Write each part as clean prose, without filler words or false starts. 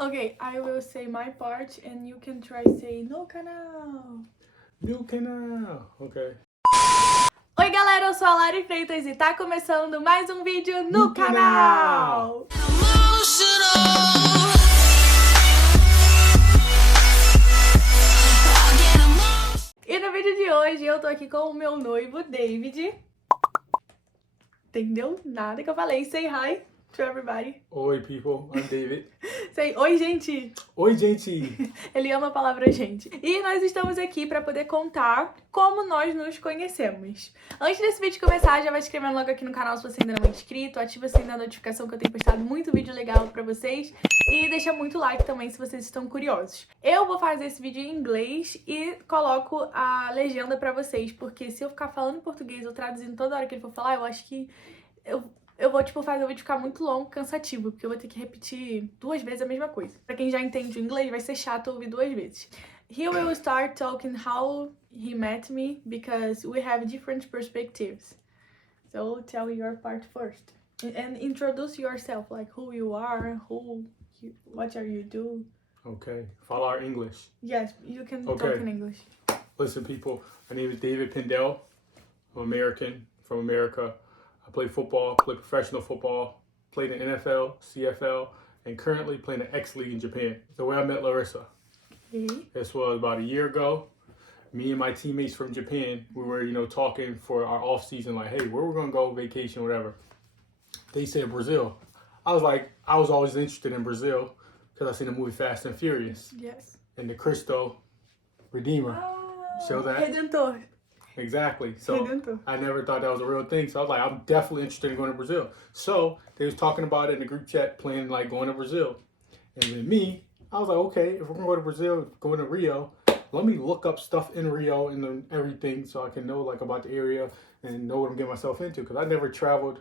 Okay, I will say my part and you can try say no canal. New canal. Okay. Oi galera, eu sou a Lari Freitas e tá começando mais um vídeo no No canal! E no vídeo de hoje eu tô aqui com o meu noivo, David. Entendeu nada que eu falei. Say hi to everybody. Oi, people. I'm David. Say oi, gente. Oi, gente. Ele ama a palavra gente. E nós estamos aqui pra poder contar como nós nos conhecemos. Antes desse vídeo começar, já vai se inscrevendo logo aqui no canal se você ainda não é inscrito. Ativa o sininho da notificação que eu tenho postado muito vídeo legal pra vocês. E deixa muito like também se vocês estão curiosos. Eu vou fazer esse vídeo em inglês e coloco a legenda pra vocês. Porque se eu ficar falando português ou traduzindo toda hora que ele for falar, eu acho que eu vou, tipo, fazer o vídeo ficar muito longo, cansativo, porque eu vou ter que repetir 2 vezes a mesma coisa. Pra quem já entende o inglês, vai ser chato ouvir 2 vezes. He will start talking how he met me, because we have different perspectives. So tell your part first. And introduce yourself, like who you are, what are you do. Okay. Follow our English. Yes, you can Okay. talk in English. Listen, people. My name is David Pindell. I'm American, from America. I play football, play professional football, played in NFL, CFL, and currently playing the X League in Japan. The way I met Larissa. Okay. This was about a year ago. Me and my teammates from Japan, we were, talking for our off season, like, hey, where we're gonna go vacation, whatever. They said Brazil. I was always interested in Brazil because I seen the movie Fast and Furious. Yes. And the Cristo Redeemer. Show that? Redentor. Exactly. So Redentor. I never thought that was a real thing. So I was like, I'm definitely interested in going to Brazil. So they was talking about it in the group chat, planning like going to Brazil. And then me, I was like, okay, if we're gonna go to Brazil, going to Rio, let me look up stuff in Rio and then everything so I can know like about the area and know what I'm getting myself into. Because I never traveled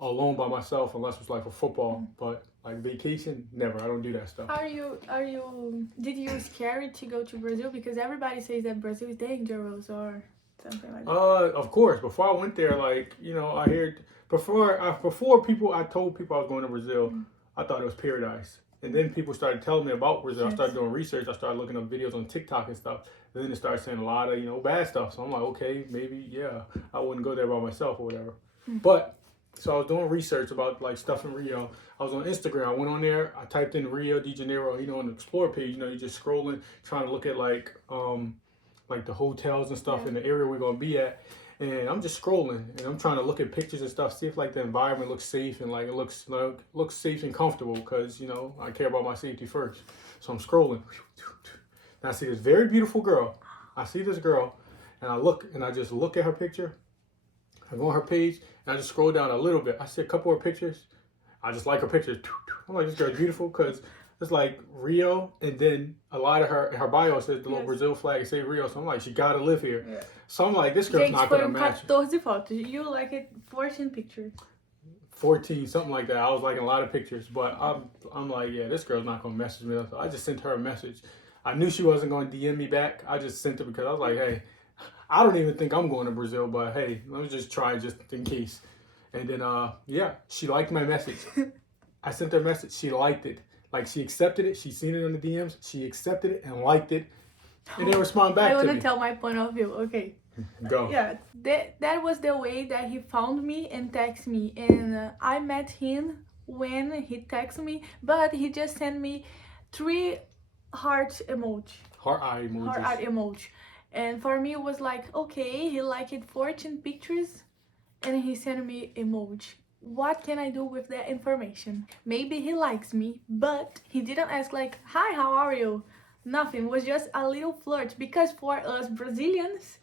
alone by myself unless it was like for football. But like vacation, never. I don't do that stuff. Did you scared to go to Brazil? Because everybody says that Brazil is dangerous or something like that. Of course. Before I went there, like, I heard before I told people I was going to Brazil, I thought it was paradise. And then people started telling me about Brazil. Yes. I started doing research. I started looking up videos on TikTok and stuff. And then it started saying a lot of, bad stuff. So I'm like, okay, maybe, yeah, I wouldn't go there by myself or whatever. But so I was doing research about like stuff in Rio. I was on Instagram. I went on there. I typed in Rio de Janeiro, on the explore page. You're just scrolling, trying to look at like the hotels and stuff in the area we're gonna be at. And I'm just scrolling and I'm trying to look at pictures and stuff, see if like the environment looks safe and like it looks safe and comfortable because I care about my safety first. So I'm scrolling. And I see this very beautiful girl. I see this girl and I just look at her picture. I go on her page and I just scroll down a little bit. I see a couple of pictures. I just like her pictures. I'm like, this girl's beautiful because it's like Rio, and then a lot of her bio says the little Brazil flag, say Rio. So I'm like, she gotta live here. Yeah. So I'm like, this girl's not gonna match. 14 fotos. You like it 14 pictures. 14, something like that. I was liking a lot of pictures, but I'm like, yeah, this girl's not gonna message me. So I just sent her a message. I knew she wasn't gonna DM me back. I just sent her because I was like, hey, I don't even think I'm going to Brazil, but hey, let me just try just in case. And then she liked my message. I sent her a message. She liked it. Like, she accepted it. She seen it on the DMs. She accepted it and liked it. And then respond back to me. I want to tell my point of view. Okay. Go. Yeah, that was the way that he found me and texted me. And I met him when he texted me, but he just sent me 3 heart emoji. Heart eye emojis. Heart eye emoji. And for me, it was like, okay, he liked 14 pictures and he sent me emoji. What can I do with that information? Maybe he likes me, but he didn't ask like, hi, how are you? Nothing. It was just a little flirt. Because for us Brazilians,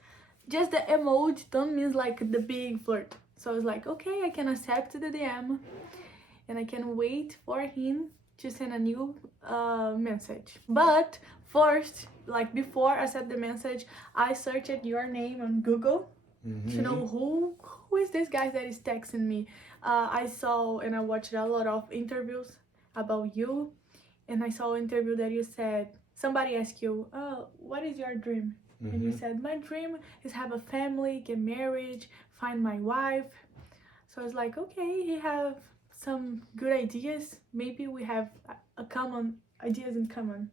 just the emoji don't mean like the big flirt. So it's like, okay, I can accept the DM and I can wait for him to send a new message. But first, like before I sent the message, I searched your name on Google to know who is this guy that is texting me. I saw and I watched a lot of interviews about you, and I saw an interview that you said, somebody asked you, what is your dream? And you said, my dream is have a family, get married, find my wife. So I was like, okay, he have some good ideas. Maybe we have a common ideas in common.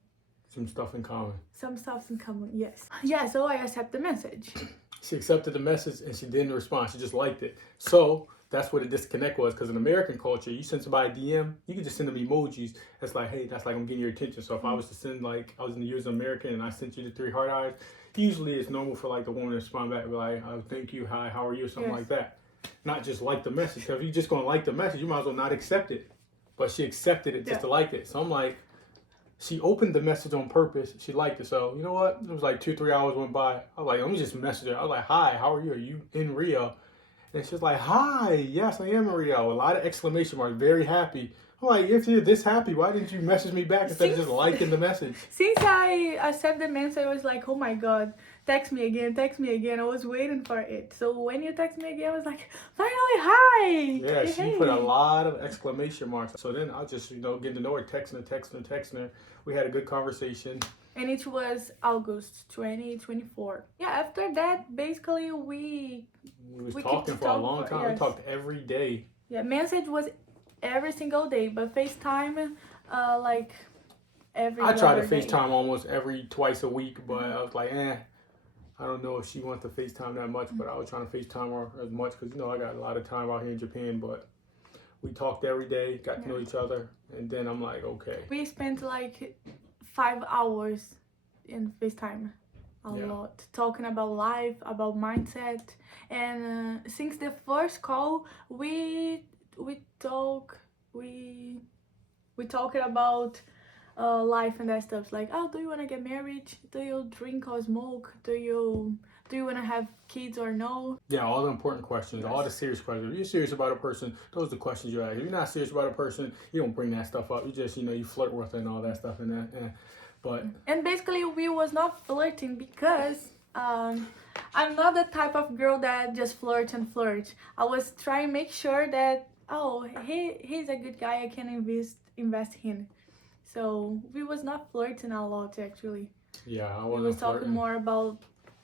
Some stuff in common. Some stuff in common, yes. Yeah, so I accept the message. She accepted the message and she didn't respond. She just liked it. So that's where the disconnect was. Because in American culture, you send somebody a DM, you can just send them emojis. It's like, hey, that's like I'm getting your attention. So if I was to send, like, I was in the years of American and I sent you the 3 heart eyes, usually it's normal for like the woman to respond back and be like, oh, thank you, hi, how are you, or something like that. Not just like the message. Because if you're just going to like the message, you might as well not accept it. But she accepted it just to like it. So I'm like, she opened the message on purpose. She liked it. So, you know what? It was like 2-3 hours went by. I was like, let me just message her. I was like, hi, how are you? Are you in Rio? And she was like, hi, yes, I am in Rio. A lot of exclamation marks, very happy. I'm like, if you're this happy, why didn't you message me back instead of just liking the message? Since I accepted the message, I was like, oh my God, text me again, text me again. I was waiting for it. So when you text me again, I was like, finally, hi. Yeah, she put a lot of exclamation marks. So then I just, getting to know her, texting her. We had a good conversation. And it was August 2024. Yeah, after that, basically, we was talking for a long time. Yes. We talked every day. Yeah, message was every single day, but FaceTime, like every I try to day. FaceTime almost twice a week, but I was like, I don't know if she wants to FaceTime that much, but I was trying to FaceTime her as much because, I got a lot of time out here in Japan, but we talked every day, got to know each other, and then I'm like, okay. We spent like 5 hours in FaceTime. A lot. Talking about life, about mindset. And since the first call, we talked about life and that stuff. Like, oh, do you want to get married? Do you drink or smoke? Do you want to have kids or no? Yeah, all the important questions, all the serious questions. If you're serious about a person, those are the questions you ask. If you're not serious about a person, you don't bring that stuff up. You just, you flirt with her and all that stuff and that. And basically, we was not flirting because I'm not the type of girl that just flirts and flirts. I was trying to make sure that, oh, he's a good guy, I can invest in. So we was not flirting a lot, actually. Yeah, I wasn't. We was talking flirting. More about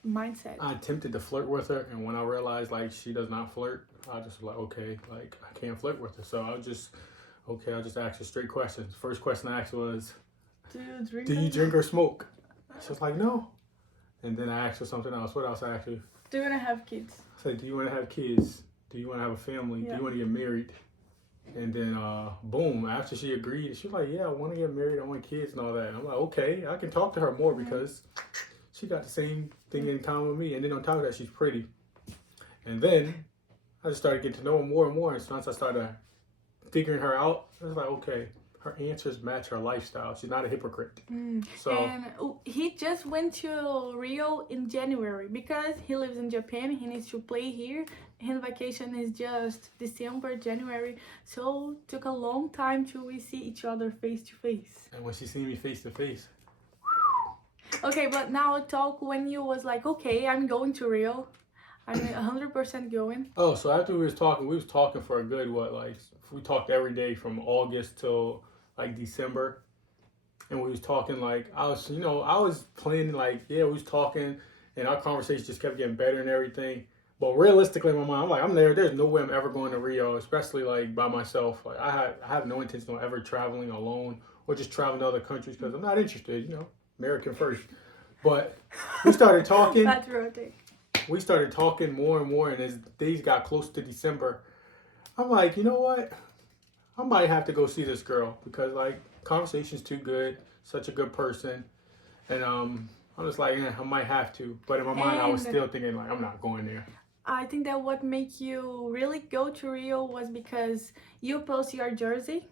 mindset. I attempted to flirt with her, and when I realized like she does not flirt, I just was like, okay, like I can't flirt with her. So I just asked her straight questions. First question I asked was, do you drink or smoke? She was like, no. And then I asked her something else. What else I asked her? Do you want to have kids? I said, do you want to have kids? Do you want to have a family? Yeah. Do you want to get married? And then, boom, after she agreed, she was like, yeah, I want to get married. I want kids and all that. And I'm like, okay, I can talk to her more because she got the same thing in common with me. And then on top of that, she's pretty. And then I just started getting to know her more and more. And once I started figuring her out, I was like, okay, her answers match her lifestyle. She's not a hypocrite. So, and he just went to Rio in January because he lives in Japan. He needs to play here. His vacation is just December, January. So took a long time till we see each other face to face. And when she see me face to face. Okay, but now talk when you was like, okay, I'm going to Rio. I'm 100% going. Oh, so after we was talking for a good, we talked every day from August till like December. And we was talking I was planning we was talking and our conversation just kept getting better and everything. But realistically in my mind, I'm like, there's no way I'm ever going to Rio, especially by myself. Like I have no intention of ever traveling alone or just traveling to other countries because I'm not interested, American first. But we started talking. That's romantic. We started talking more and more, and as days got close to December, I'm like, you know what? I might have to go see this girl because conversation's too good, such a good person, and I'm just like, I might have to. But in my mind, I was still thinking I'm not going there. I think that what made you really go to Rio was because you post your jersey,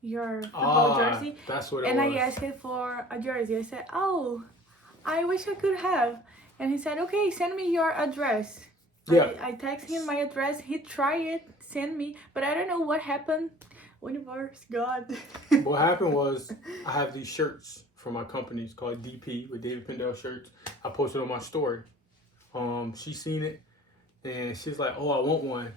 your football jersey. That's what it was. And I asked him for a jersey. I said, oh, I wish I could have. And he said, okay, send me your address. Yeah. I texted him my address. He tried it, sent me, but I don't know what happened. Universe, God. What happened was I have these shirts from my company. It's called DP with David Pendell shirts. I posted on my story. She seen it and she's like, oh, I want one.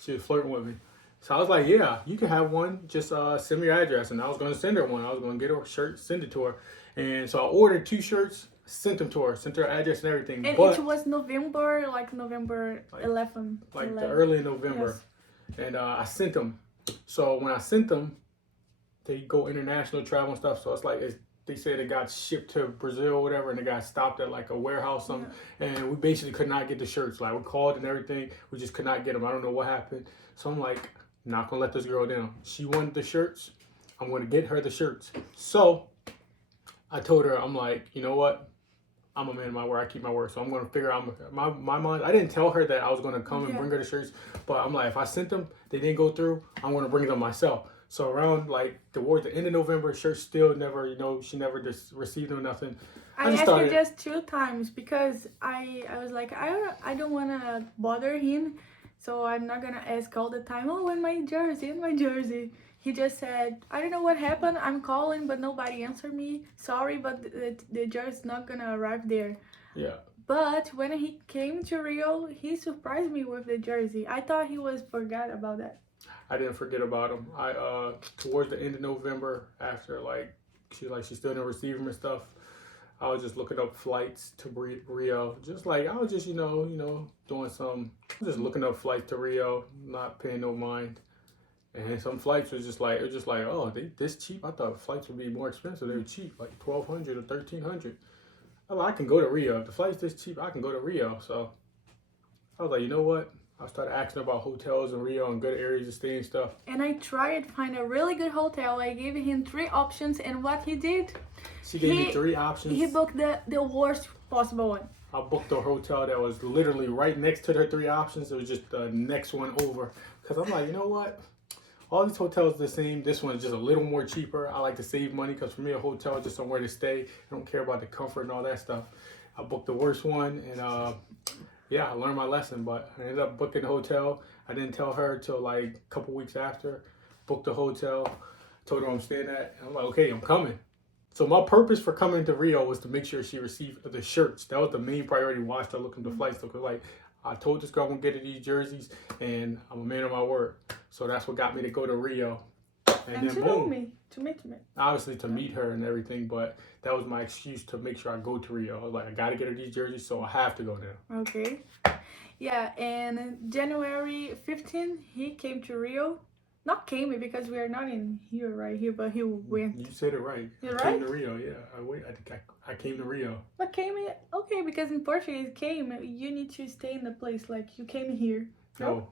She was flirting with me. So I was like, yeah, you can have one. Just send me your address. And I was going to send her one. I was going to get her a shirt, send it to her. And so I ordered 2 shirts, sent them to her, sent her address and everything. And it was November, November 11th. The early November. Yes. And I sent them. So when I sent them, they go international travel and stuff. So it's like they said it got shipped to Brazil or whatever, and it got stopped at like a warehouse, something, and we basically could not get the shirts. Like we called and everything, we just could not get them. I don't know what happened. So I'm like, not gonna let this girl down. She wanted the shirts. I'm gonna get her the shirts. So I told her, I'm like, you know what? I'm a man of my word. I keep my word. So I'm going to figure out my mind. I didn't tell her that I was going to come and bring her the shirts. But I'm like, if I sent them, they didn't go through, I'm going to bring them myself. So around like towards the end of November, shirts still never, she never just received them or nothing. I asked her just 2 times because I was like, I don't want to bother him. So I'm not going to ask all the time, oh, in my jersey. He just said, I don't know what happened. I'm calling, but nobody answered me. Sorry, but the jersey's not gonna arrive there. Yeah. But when he came to Rio, he surprised me with the jersey. I thought he was forgot about that. I didn't forget about him. I towards the end of November, after she still didn't receive him and stuff, I was just looking up flights to Rio. Just like I was just doing some, just looking up flights to Rio, not paying no mind. And some flights was just like, oh, they this cheap? I thought flights would be more expensive. They were cheap, like $1,200 or $1,300. I can go to Rio. If the flight's this cheap, I can go to Rio. So I was like, you know what? I started asking about hotels in Rio and good areas to stay and stuff. And I tried to find a really good hotel. I gave him 3 options, and what he did? She gave me 3 options. He booked the worst possible one. I booked a hotel that was literally right next to the 3 options. It was just the next one over. Because I'm like, you know what? All these hotels are the same. This one is just a little more cheaper. I like to save money because for me, a hotel is just somewhere to stay. I don't care about the comfort and all that stuff. I booked the worst one, and I learned my lesson. But I ended up booking the hotel. I didn't tell her till like a couple weeks after. Booked the hotel. Told her I'm staying at. And I'm like, okay, I'm coming. So my purpose for coming to Rio was to make sure she received the shirts. That was the main priority. Why I started looking at the flights. Because like, I told this girl I'm going to get her these jerseys, and I'm a man of my word. So that's what got me to go to Rio. And then boom. To meet me. Obviously to meet her and everything, but that was my excuse to make sure I go to Rio. I was like, I got to get her these jerseys, so I have to go there. Okay. Yeah, and January 15th, he came to Rio. Not came because we are not in here right here, but he went. You said it right. You're I right? came to Rio, yeah. I came to Rio. But came in, okay, because in Portuguese, came, you need to stay in the place, like you came here. No.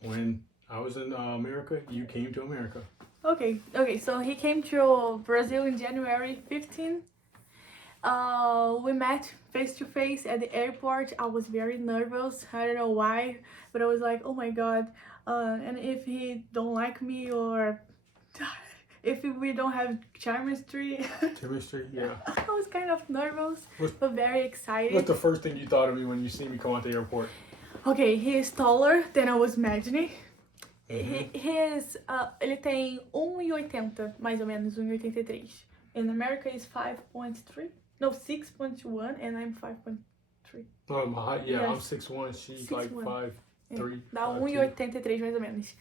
When I was in America, you came to America. Okay, so he came to Brazil in January 15th. We met face to face at the airport. I was very nervous. I don't know why, but I was like, oh my god. And if he don't like me, or if we don't have chemistry. Yeah. I was kind of nervous, but very excited. What's the first thing you thought of me when you see me come out the airport? Okay, he is taller than I was imagining. Mm-hmm. Ele tem 1,80, mais ou menos, 1,83. In America is 5.3. No, 6.1, and I'm 5.3. Oh, my height, yeah, Yes. I'm 6'1", she's 6'1". like 5'3". Dá 1,83 mais ou menos.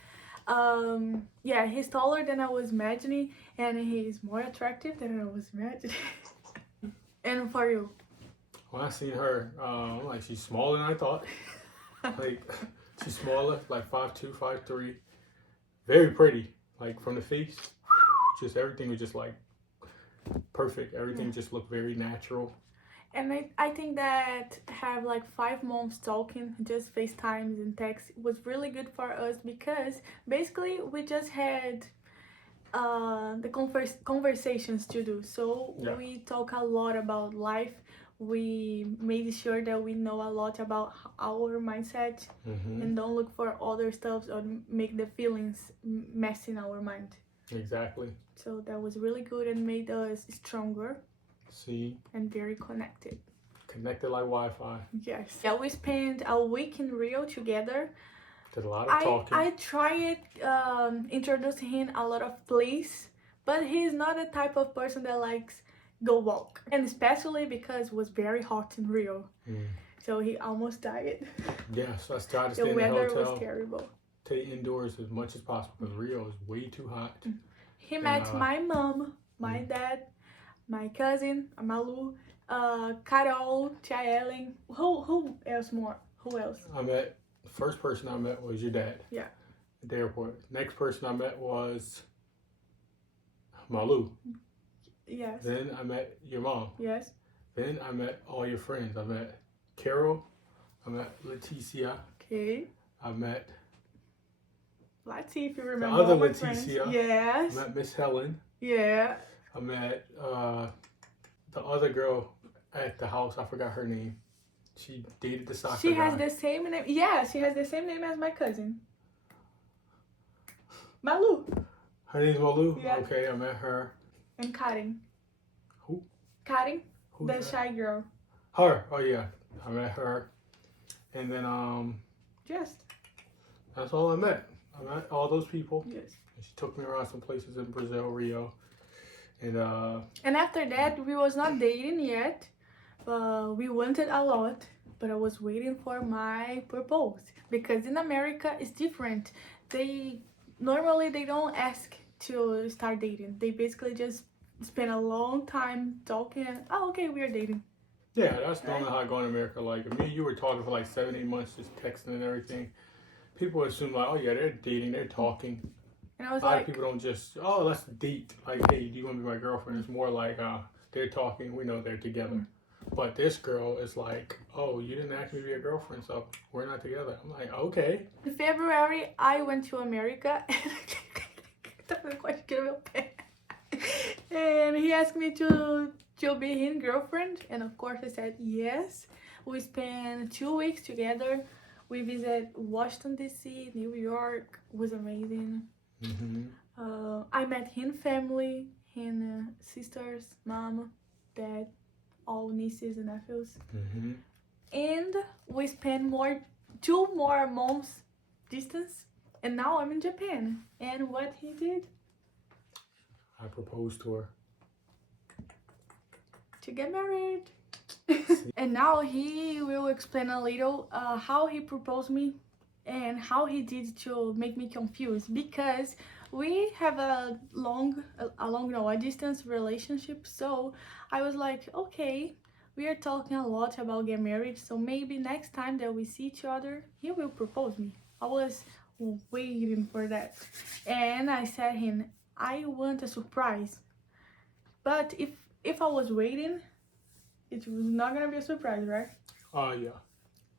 Yeah, he's taller than I was imagining, and he's more attractive than I was imagining. And for you? When I seen her, I'm like, she's smaller than I thought. Like, she's smaller, like 5'2", 5'3". Very pretty, like from the face. Just everything was just like perfect. Everything just looked very natural. And I think that have like 5 months talking, just FaceTimes and texts, was really good for us because basically we just had the conversations to do. So we talk a lot about life. We made sure that we know a lot about our mindset and don't look for other stuff or make the feelings mess in our mind. Exactly. So that was really good and made us stronger. See? And very connected. Connected like Wi-Fi. Yes. Yeah, we spent a week in Rio together. Did a lot of talking. I tried introducing him a lot of places, but he's not the type of person that likes go walk. And especially because it was very hot in Rio. So he almost died. Yes, I tried to stay in the weather hotel. Was terrible. Stay indoors as much as possible because Rio is way too hot. He met my mom, my dad, my cousin, Malu, Carol, Tia Ellen. Who else more? Who else? The first person I met was your dad. Yeah. At the airport. Next person I met was Malu. Yes. Then I met your mom. Yes. Then I met all your friends. I met Carol. I met Leticia. Okay. I met Let's see if you remember the other all my Leticia. friends. Yes. I met Miss Helen. Yeah. I met the other girl at the house. I forgot her name. She dated the soccer She guy. has the same name. Yeah, she has the same name as my cousin. Malu. Her name's Malu? Yeah. Okay, I met her. And Karen. Who? Karen, Who's the that? shy girl. Her. Oh yeah, I met her. And then Just. that's all I met. I met all those people. Yes. And she took me around some places in Brazil, Rio. And after that, we was not dating yet. But we wanted a lot. But I was waiting for my propose. Because in America, it's different. Normally they don't ask to start dating. They basically just spend a long time talking and, oh, okay, we are dating. yeah, that's normally how I go in America. Like, me and you were talking for like 7, 8 months, just texting and everything. People assume like, oh yeah, they're dating, they're talking. And I was A lot like, of people don't just, oh, let's date. Like, hey, do you want to be my girlfriend? It's more like, they're talking, we know they're together. But this girl is like, oh, you didn't ask me to be a girlfriend, so we're not together. I'm like, okay. in February, I went to America. And he asked me to be his girlfriend. And of course I said yes. We spent 2 weeks together. We visited Washington, D.C., New York. It was amazing. Mm-hmm. I met his family, his sisters, mom, dad, all nieces and nephews. Mm-hmm. And we spent 2 more months distance. And now I'm in Japan. And what he did? I proposed to her. To get married. And now he will explain a little how he proposed me and how he did to make me confused, because we have a distance relationship. So I was like, okay, we are talking a lot about getting married, so maybe next time that we see each other, he will propose me. I was waiting for that. And I said him, I want a surprise. But if I was waiting, it was not gonna be a surprise, right? Yeah.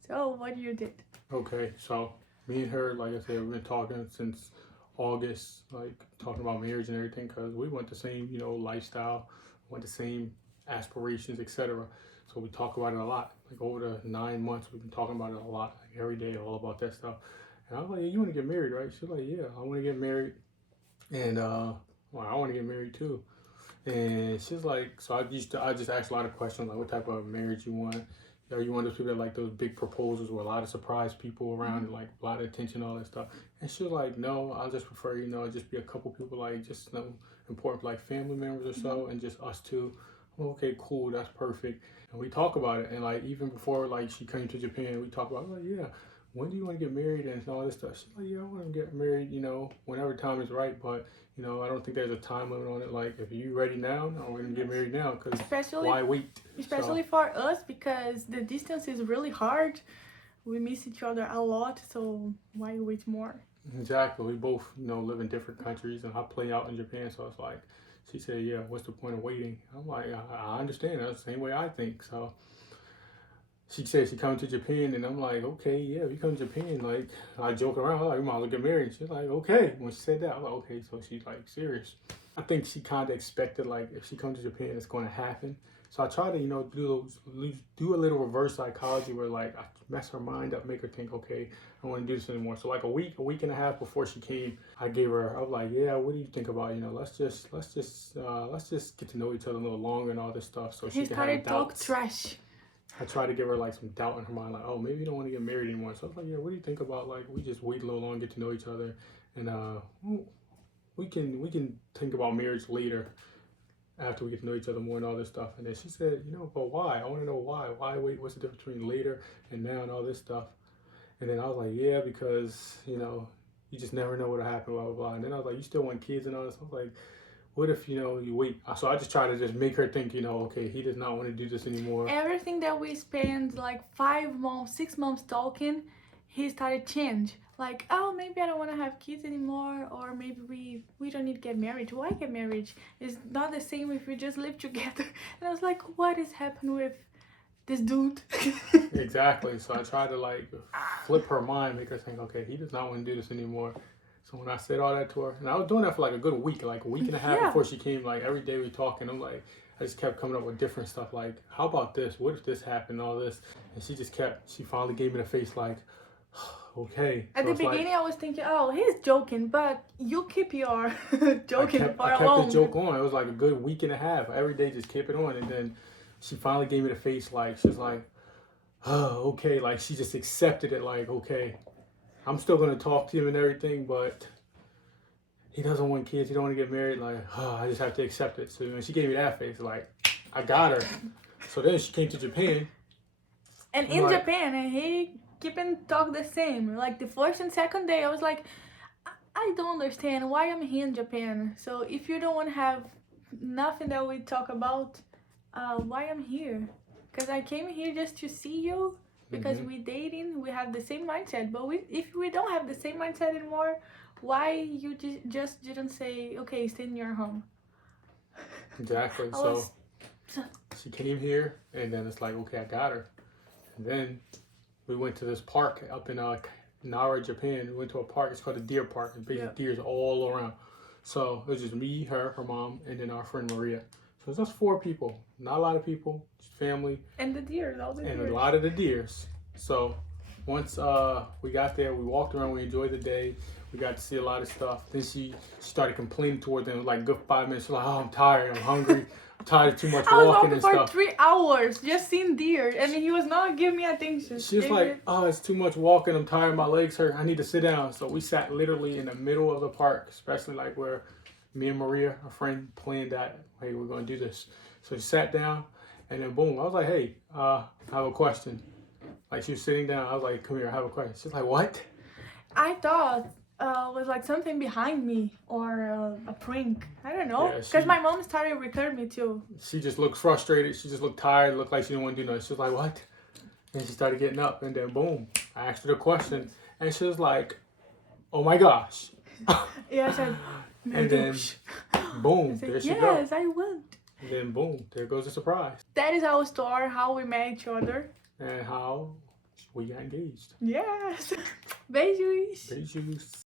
So what you did? Okay, so me and her, like I said, we've been talking since August, like talking about marriage and everything, because we want the same, lifestyle, want the same aspirations, etc. So we talk about it a lot. Like over the 9 months, we've been talking about it a lot, like every day, all about that stuff. And I was like, yeah, you want to get married, right? She's like, yeah, I want to get married. And well, I want to get married too. And she's like, so I just asked a lot of questions, like what type of marriage you want. You want those people that like those big proposals with a lot of surprise people around, and like a lot of attention, all that stuff. And she was like, no, I'll just prefer, just be a couple people, like just important, like family members or so, and just us two. Okay, cool, that's perfect. And we talk about it, and like even before like she came to Japan, we talk about like, yeah, when do you want to get married and all this stuff. She's like, yeah, I want to get married, whenever time is right, but I don't think there's a time limit on it. Like, if you're ready now, no, we're gonna get married now, because why wait? Especially for us, because the distance is really hard. We miss each other a lot, so why wait more? Exactly. We both, live in different countries, and I play out in Japan, so it's like, she said, yeah, what's the point of waiting? I'm like, I understand. That's the same way I think. So she said she coming to Japan, and I'm like, okay, yeah, if you come to Japan, like, I joke around, like, we might as well get married. She's like, okay. When she said that, I'm like, okay, so she's like serious. I think she kind of expected, like, if she comes to Japan, it's going to happen. So I try to, do a little reverse psychology where, like, I mess her mind up, make her think, okay, I don't want to do this anymore. So like a week and a half before she came, I was like, yeah, what do you think about, let's just get to know each other a little longer and all this stuff. So she can have doubts. Trash. I tried to give her like some doubt in her mind, like, oh, maybe you don't want to get married anymore. So I was like, yeah, what do you think about, like, we just wait a little longer, get to know each other, and we can think about marriage later after we get to know each other more and all this stuff. And then she said, but why? I want to know why. Why wait? What's the difference between later and now and all this stuff? And then I was like, yeah, because, you just never know what'll happen, blah, blah, blah. And then I was like, you still want kids and all this? I was like, what if, you wait? So I just try to just make her think, okay, he does not want to do this anymore. Everything that we spend like 5 months, 6 months talking, he started change. Like, oh, maybe I don't want to have kids anymore, or maybe we don't need to get married. Why get married? It's not the same if we just live together. And I was like, what is happening with this dude? Exactly. So I tried to like flip her mind, make her think, okay, he does not want to do this anymore. So when I said all that to her, and I was doing that for like a good week, like a week and a half before she came, like every day we talking, I'm like, I just kept coming up with different stuff, like, how about this? What if this happened? All this. And she finally gave me the face like, okay. At the beginning, I was thinking, oh, he's joking, but you keep your joking for I a kept long. the joke on. It was like a good week and a half. Every day, just kept it on. And then she finally gave me the face like, she's like, oh, okay. Like, she just accepted it like, okay, I'm still going to talk to him and everything, but he doesn't want kids. He don't want to get married. Like, oh, I just have to accept it. So when she gave me that face, like, I got her. So then she came to Japan. And in Japan, he keeping talk the same. Like the first and second day, I was like, I don't understand why I'm here in Japan. So if you don't want to have nothing that we talk about, why I'm here? Because I came here just to see you. Because we dating, we have the same mindset. But if we don't have the same mindset anymore, why you just didn't say, okay, stay in your home? Exactly. So she came here, and then it's like, okay, I got her. And then we went to this park up in Nara, Japan. We went to a park. It's called the Deer Park. And basically deers all around. So it was just me, her mom, and then our friend Maria. So it's just 4 people. Not a lot of people. Just family. And the deer, all the deer. And a lot of the deers. So once we got there, we walked around. We enjoyed the day. We got to see a lot of stuff. Then she started complaining towards them like a good 5 minutes. She's like, oh, I'm tired. I'm hungry. I'm tired of too much walking and stuff. I was walking for 3 hours just seeing deer. And he was not giving me attention. She's like, oh, it's too much walking. I'm tired. My legs hurt. I need to sit down. So we sat literally in the middle of the park, especially like where me and Maria, a friend, planned that, hey, we're going to do this. So she sat down, and then boom, I was like, hey, I have a question. Like, she was sitting down. I was like, come here, I have a question. She's like, what? I thought it was like something behind me or a prank. I don't know. Because my mom started recording me too. She just looked frustrated. She just looked tired. Looked like she didn't want to do nothing. She was like, what? And she started getting up, and then boom, I asked her the question, and she was like, oh my gosh. Yeah, I said, and then boom, said, there she goes. Yes, I want. And then boom, there goes the surprise. That is our story, how we met each other. And how we got engaged. Yes. Beijos. Beijos.